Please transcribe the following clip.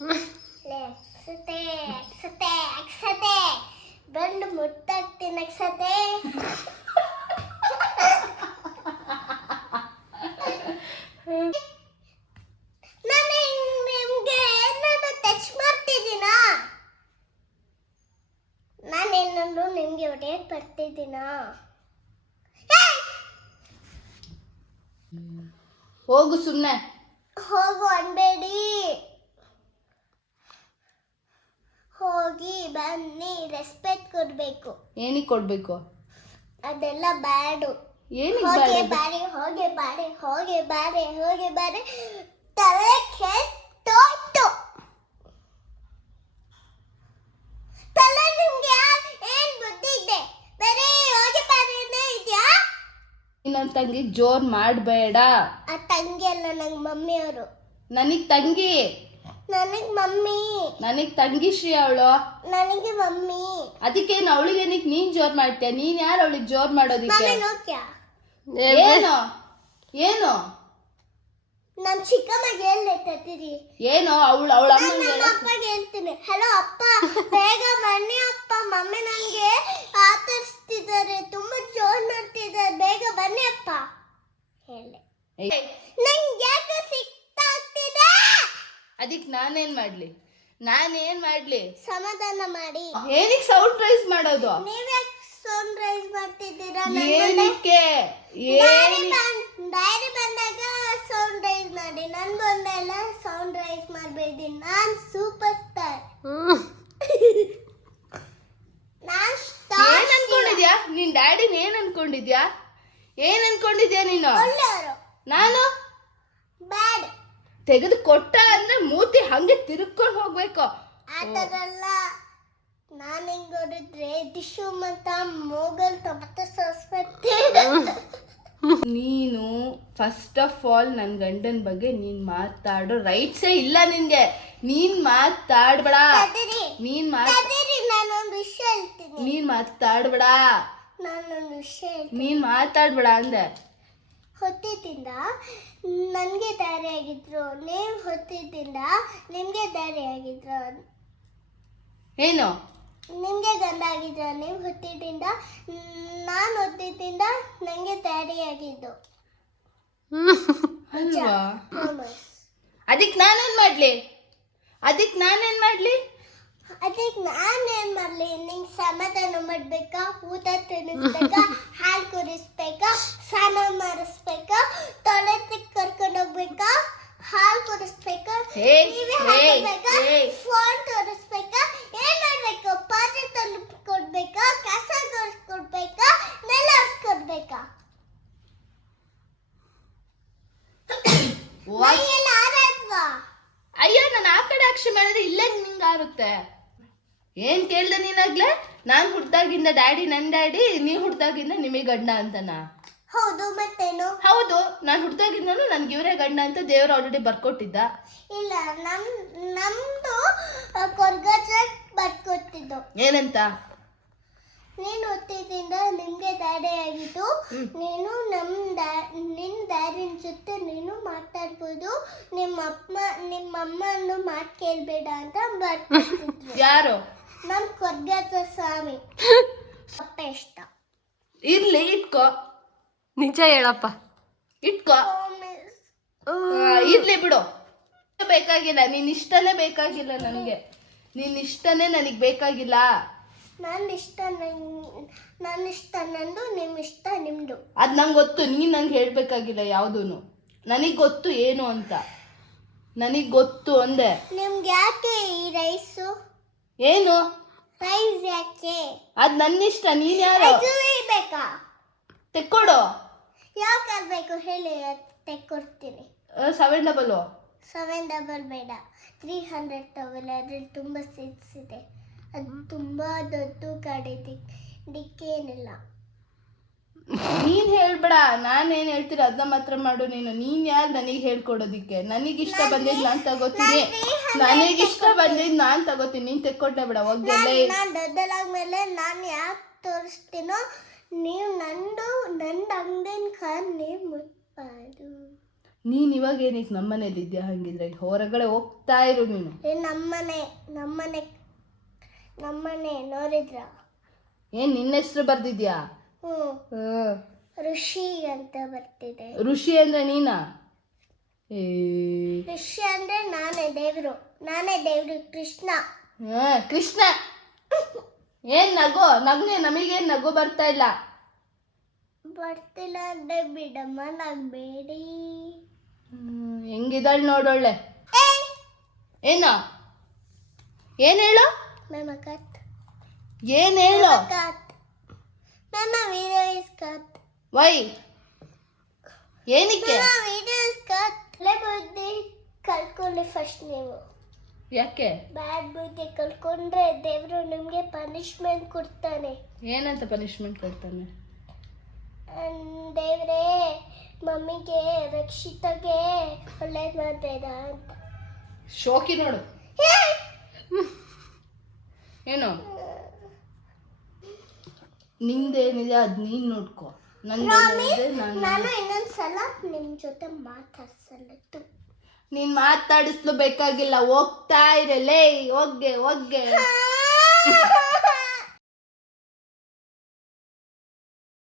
ಅಕ್ಸತೆ ಅಕ್ಸತೆ ಅಕ್ಸತೆ ಬಂದು ಅಕ್ಸತೆ ನಿಮಗೆ ನಾನೇನಾದ್ರು ಬರ್ತಿದ್ದೀನಾ? ಹೋಗು ಸುಮ್ಮನೆ ಹೋಗು ಅನ್ಬೇಡಿ. ಹೋಗಿ ಬನ್ನಿ ರೆಸ್ಪೆಕ್ಟ್ ಕೊಡ್ಬೇಕು. ಏನಿ ಕೊಡ್ಬೇಕು? ಅದೆಲ್ಲ ಬ್ಯಾಡ್. ಏನು ಹೋಗಿ ಬೇಡ ಬಾರಿ ಹೋಗಿ ಬಾರಿ ಹೋಗಿ ಬಾರಿ ಹೋಗಿ ಬಾರಿ. ತಲೆ ಕೆಟ್ಟೋಯ್ತು. ತಲೆ ನಿಮ್ಗೆ ಯಾ- ಏನ್ ಬುದ್ಧಿ ಇದೆ? ಬರೀ ಹೋಗಿ ಬಾರಿನೇ ಇದೆಯಾ? ನನ್ನ ತಂಗಿ ಜೋರ್ ಮಾಡಬೇಡ. ಆ ತಂಗಿ ಅಲ್ಲ ನಂಗೆ ಮಮ್ಮಿ ಅವರು ನನಗ್ ತಂಗಿ. ನನಗೆ ಮಮ್ಮಿ. ನನಗ್ ತಂಗಿ ಶ್ರೀ ಅವಳು. ನನಗೆ ಮಮ್ಮಿ. ಅದಕ್ಕೇನು ಅವಳಿಗೆ ಏನಕ್ಕೆ ನೀನ್ ಜೋರ್ ಮಾಡ್ತೀಯ? ನೀನ್ ಯಾರು ಅವಳಿಗೆ ಜೋರ್ ಮಾಡೋದಿಕ್ಕೆ? ಮಮ್ಮಿ ನೋಕ್ಯಾ ಏನು? ಏನು? ನಮ್ ಚಿಕ್ಕಮ್ಮಗೆ ಹೇಳ್ತೈತಿರಿ ಏನು? ಅವಳು ಅವಳ ನಾನು ಅಮ್ಮಂಗೆ ಅಪ್ಪಗೆ ಹೇಳ್ತೀನಿ. ಹಲೋ ಅಪ್ಪ ಬೇಗ ಬನ್ನಿ ಅಪ್ಪ. ಮಮ್ಮಿ ನನಗೆ ಆತರಿಸ್ತಿದ್ದಾರೆ. ತುಂಬಾ ಜೋರ್ ಮಾಡ್ತಿದ್ದಾರೆ. ಬೇಗ ಬನ್ನಿ ಅಪ್ಪ. ಹೇಳಿ ನಂಗೆ ಅದಕ್ ನಾನೇನ್ ಮಾಡ್ಲಿ? ನಾನೇನ್ ಮಾಡ್ಲಿ? ಸಮಾಧಾನ ಮಾಡಿ. ಏನಕ್ಕೆ ಸೌಂಡ್ ರೈಸ್ ಮಾಡೋದು? ನೀವೇ ಸೌಂಡ್ ರೈಸ್ ಮಾಡ್ತಿದ್ದೀರಾ ಏನಕ್ಕೆ? ಡೈರಿ ಬಂದಾಗ ಸೌಂಡ್ ರೈಸ್ ಮಾಡಿ. ನನ್ ಬಂದೆಲ್ಲ ಸೌಂಡ್ ರೈಸ್ ಮಾಡಬೇಡಿ. ನಾನ್ ಸೂಪರ್ ಸ್ಟಾರ್ ನಾನ್ ಸ್ಟಾರ್ ಅನ್ಕೊಂಡಿದ್ಯಾ? ನಿನ್ ಡ್ಯಾಡಿನ ಏನ್ ಅನ್ಕೊಂಡಿದ್ಯಾ? ಏನ್ ಅನ್ಕೊಂಡಿದ್ಯಾ ನೀನು? ನಾನು? ತೆಗೆದು ಕೊಟ್ಟ ಅಂದ್ರೆ ಮೂತಿ ಹಂಗೆ ತಿರುಕೊಂಡು ಹೋಗ್ಬೇಕು. ನಾನು ಹಿಂಗ್ ಹೊಡಿದ್ರೆ ಮೊಗಲ್ ನೀನು ಫಸ್ಟ್ ಆಫ್ ಆಲ್ ನನ್ನ ಗಂಡನ ಬಗ್ಗೆ ನೀನ್ ಮಾತಾಡೋ ರೈಟ್ಸೇ ಇಲ್ಲ ನಿನ್ಗೆ. ನೀನ್ ಮಾತಾಡ್ಬೇಡ. ನೀನ್ ಮಾತ್ ನಾನೊಂದು ವಿಷಯ ಹೇಳ್ತೀನಿ. ನೀನ್ ಮಾತಾಡ್ಬೇಡ. ನಾನೊಂದು ವಿಷಯ ಹೇಳ್ತೀನಿ. ನೀನ್ ಮಾತಾಡ್ಬೇಡ ಅಂದೆ. ಹೊತ್ತಿದ್ದಿಂದ ನನಗೆ ದಾರಿ ಆಗಿದ್ರು ನೀವು ಹೊತ್ತಿದ್ದಿಂದ ನಿಮಗೆ ದಾರಿ ಆಗಿದ್ರು ಏನು? ನಿಮಗೆ ಗಂಡ ಆಗಿದ್ರು ನೀವು ಹೊತ್ತಿದ್ದಿಂದ ನಾನು ಹೊತ್ತಿದ್ದಿಂದ ನನಗೆ ದಾರಿ ಆಗಿದ್ದು ಅಲ್ವಾ? ನಾನೇನು ಮಾಡಲಿ? ಅದಕ್ಕೆ ನಾನೇನ್ ಮಾಡ್ಲಿ? ಅದಕ್ಕೆ ನಾನೇನು ಮಾಡಲಿ? ನಿಂಗೆ ಸಮಾಧಾನ ಮಾಡಬೇಕಾ? ಊಟ ಫೋನ್ ತೋರಿಸ್ಬೇಕಾ? ಏನ್ ಮಾಡ್ಬೇಕು? ಪಾತ್ರೆ ತಂದು ಕೊಡ್ಬೇಕಾ ಕಸ ಕೊಡ್ಬೇಕಾ ನೆಲ ಆರಾದ್ವಾ ಅಯ್ಯೋ ನಾನು ಆ ಕಡೆ ಅಕ್ಷಿ ಮಾಡಿದ್ರೆ ಇಲ್ಲೇ ನಿಂಗೆ ಆರುತ್ತೆ. ಏನ್ ಕೇಳ್ದೆ ನೀನಾಗ್ಲೇ ನಾನ್ ಹುಡ್ದಾಗಿಂದ ಡ್ಯಾಡಿ ನನ್ನ ಡ್ಯಾಡಿ ನೀ ಹುಡ್ದಾಗಿಂದ ನಿಮಗೆ ಗಂಡ ಅಂತನಾ? ಹೌದು ಮತ್ತೇನು? ಹೌದು ನಾನು ಹುಡ್ದಾಗಿಂದನು ನನ್ಗೆ ಇವರೇ ಗಂಡ ಅಂತ ದೇವ್ರು ಆಲ್ರೆಡಿ ಬರ್ಕೊಟ್ಟಿದ್ದ. ಇಲ್ಲ ನಮ್ ನಮ್ದು ಕೊರ್ಗಜ ಬರ್ಕೊಟ್ಟಿದ್ದು. ಏನಂತ? ನೀನು ಹುಟ್ಟಿದ್ರಿಂದ ನಿಮ್ಗೆ ದಾರಿ ಆಗಿದ್ದು ನೀನು ನಮ್ ದಾ ನಿನ್ ದಾರಿನ ಜೊತೆ ನೀನು ಮಾತಾಡ್ಬೋದು ನಿಮ್ಮ ಅಪ್ಪ ನಿಮ್ಮ ಅಮ್ಮನ್ನು ಮಾತು ಕೇಳ್ಬೇಡ ಅಂತ ಬರ್ಕೊಟ್ಟಿದ್ರು ಯಾರು? ನಮ್ ಕೊರ್ಗಜ ಸ್ವಾಮಿ. ಅಪ್ಪ ಇಷ್ಟ. ಇರ್ಲಿ ಇಟ್ಕೋ. ನಿಜ ಹೇಳಪ್ಪ. ಇಟ್ಕೋ. ಆ, ಇರ್ಲಿ ಬಿಡು. ಬೇಕಾಗಿಲ್ಲ. ನಿನ್ ಇಷ್ಟನೇ ಬೇಕಾಗಿಲ್ಲ ನನಗೆ. ನಿನ್ ಇಷ್ಟನೇ ನನಗೆ ಬೇಕಾಗಿಲ್ಲ. ನನ್ನ ಇಷ್ಟ ನನ್- ನನ್ನ ಇಷ್ಟ ನಂದು ನಿಮ್ಮ ಇಷ್ಟ ನಿಮ್ದು. ಅದ್ ನಂಗೆ ಗೊತ್ತು. ನೀನ್ ನಂಗೆ ಹೇಳ್ಬೇಕಾಗಿಲ್ಲ ಯಾವುದೂ ನನಗ್ ಗೊತ್ತು ಏನು ಅಂತ. ನನಗ್ ಗೊತ್ತು ಅಂದೆ. ನಿಮ್ಗೆ ಯಾಕೆ ಈ ರೈಸು? ಏನು? ರೈಸ್ ಯಾಕೆ? ಅದ್ ನನ್ನ ಇಷ್ಟ. ನೀನ್ ಯಾರು? ಅದು ಬೇಕಾ? ಯಾವ ಕಾರ್ ಬೇಕು ಹೇಳಿ ತೆಕ್ಕೊಡ್ತೀನಿ ಸೆವೆನ್ ಡಬಲ್ ಸೆವೆನ್ ಡಬಲ್ ಬೇಡ. ತ್ರೀ ಹಂಡ್ರೆಡ್ ತಗೊಳ್ಳಿ ಅದ್ರಲ್ಲಿ ತುಂಬ ಸೀಟ್ಸ್ ಇದೆ. ಅದು ತುಂಬ ದೊಡ್ಡ ಗಾಡಿ ದಿಕ್ ದಿಕ್ಕೇನಿಲ್ಲ ನೀನ್ ಹೇಳ್ಬೇಡ ನಾನೇನ್ ಹೇಳ್ತೀರ ಅದನ್ನ ಮಾತ್ರ ಮಾಡು ನೀನು. ನೀನ್ ಯಾರು ನನಗೆ ಹೇಳ್ಕೊಡೋದಿಕ್ಕೆ? ನನಗೆ ಇಷ್ಟ ಬಂದಿದ್ ನಾನ್ ತಗೋತೀನಿ. ನನಗೆ ಇಷ್ಟ ಬಂದಿದ್ ನಾನ್ ತಗೋತೀನಿ. ನೀನ್ ತೆಕ್ಕೊಟ್ಟೆ ಬೇಡ ಒಗ್ಗೆಲ್ಲ ನಾನು ದೊಡ್ಡಲಾದ್ಮೇಲೆ ನಾನು ಯಾಕೆ ತೋರಿಸ್ತೀನೋ ನೀವು ನಂದು ನಂದು ಅಂಗಡಿನ ಕಾರ್ ನೀವು ಮುಟ್ಬಾರ್ದು. ನೀನು ಇವಾಗ ಏನಕ್ಕೆ ನಮ್ಮನೇಲಿ ಇದ್ದೀಯಾ ಇದೆಯಾ ಹಂಗಿದ್ರೆ? ಹೊರಗಡೆ ಹೋಗ್ತಾ ಇರು ನೀನು. ಏ ನಮ್ಮನೆ ನಮ್ಮನೆ ನಮ್ಮನೆ ನೋಡಿದ್ರ? ಏನು ನಿನ್ನ ಹೆಸರು ಬರ್ದಿದ್ಯಾ? ಹ್ಞೂ ಋಷಿ ಅಂತ ಬರ್ತಿದೆ. ಋಷಿ ಅಂದ್ರೆ ನೀನಾ? ಏ. ಋಷಿ ಅಂದ್ರೆ ನಾನೇ ದೇವರು. ನಾನೇ ದೇವರು ಕೃಷ್ಣ. ಆ, ಕೃಷ್ಣ. ಏನ್ ನಗು? ನಗ್ನೆ ನಮಗೇನ್ ನಗು ಬರ್ತಾ ಇಲ್ಲ? ಬರ್ತಿಲ್ಲ ಅಂದ್ರೆ ಬಿಡಮ್ಮ ನಗ್ಬೇಡಿ ಹ್ಮ್, ಹೆಂಗಿದಾಳ್ ನೋಡೋಳೆ ಏನು? ಏನ್ ಹೇಳು? ನನ್ನ ಕತ್ ಏನ್ ಹೇಳು? ಕತ್ ನನ್ನ ವಿಡಿಯೋ ಇಸ್ ಕತ್ ವೈ? ಏನಕ್ಕೆ? ನನ್ನ ವಿಡಿಯೋ ಇಸ್ ಕತ್ ಒಳ್ಳೆ ಬುದ್ಧಿ ಕಲ್ಕೊಳ್ಳಿ ಫಸ್ಟ್ ನೀವು. ಯಾಕೆ? ಬ್ಯಾಡ್ ಬುದ್ಧಿ ಕಲ್ಕೊಂಡ್ರೆ ದೇವರು ನಿಮಗೆ ಪನಿಷ್ಮೆಂಟ್ ಕೊಡ್ತಾನೆ. ಏನಂತ ಪನಿಷ್ಮೆಂಟ್ ಕೊಡ್ತಾನೆ? ದೇವರೇ ಮಮ್ಮಿಗೆ ರಕ್ಷಿತಗೆ ಒಳ್ಳೇದು ಮಾಡ್ಬೇಡ ಅಂತ. ಶೋಕಿ ನೋಡು. ಏನು? ನಿಂದೇನಿದೆ ಅದ್ ನೀನ್ ನೋಡ್ಕೋ. ನನ್ನ ನಾನು ನಾನು ಇನ್ನೊಂದ್ಸಲ ನಿಮ್ ಜೊತೆ ಮಾತಾಡ್ಸಲ್ಲ. ನೀನ್ ಮಾತಾಡಿಸ್ಲು ಬೇಕಾಗಿಲ್ಲ. ಹೋಗ್ತಾ ಇರಲೇ ಹೋಗ್ಗೆ ಹೋಗ್ಗೆ.